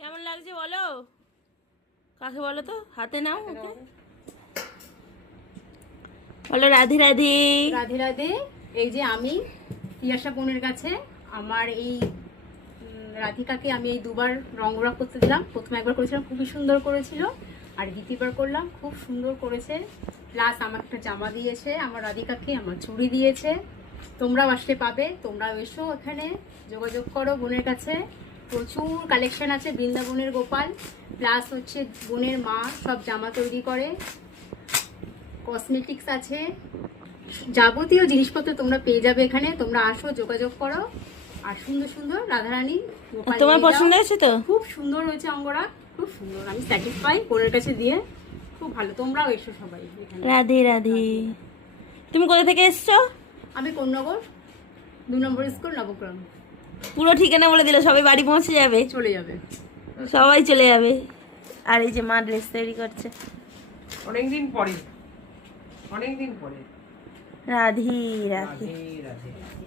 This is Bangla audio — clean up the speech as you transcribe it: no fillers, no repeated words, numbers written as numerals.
কেমন লাগছে বলো, কাকে বলো তো, হাতে নাও ওকে বলো। রাধে রাধে। রাধে রাধে। এই যে আমি তিয়াশা বোনের কাছে আমার এই রাধিকাকে আমি এই দুবার রংরা করতে দিলাম। প্রথমে একবার করেছিলাম, খুবই সুন্দর করেছিল, আর দ্বিতীয়বার করলাম, খুব সুন্দর করেছে। প্লাস আমার একটা জামা দিয়েছে আমার রাধিকাকে, আমার চুড়ি দিয়েছে। তোমরাও আসলে পাবে, তোমরাও এসো, এখানে যোগাযোগ করো বোনের কাছে। প্রচুর কালেকশন আছে বৃন্দাবনের গোপাল, প্লাস হচ্ছে বোনের মা সব জামা তৈরি করে, কসমেটিক্স আছে, যাবতীয় জিনিসপত্র তোমরা পেয়ে যাবে এখানে। তোমরা আসো, যোগাযোগ করো, আর সুন্দর সুন্দর রাধারানী গোপাল তোমার নিয়ে যাও। পছন্দ হয়েছে তো? খুব সুন্দর হয়েছে অঙ্গরা, খুব সুন্দর। আমি স্যাটিসফাই বোনের কাছে দিয়ে, খুব ভালো। তোমরাও এসো সবাই এখানে। রাধে রাধে। তুমি কোথা থেকে এসছো? আমি কোন্নগর 2 নম্বর স্কুল, নবগ্রাম। পুরো ঠিকানা বলে দিলে সবাই বাড়ি পৌঁছে যাবে, চলে যাবে, সবাই চলে যাবে। আর এই যে মা ড্রেস তৈরি করছে অনেকদিন পরে, অনেকদিন পরে। রাধে রাধে। রাধে রাধে।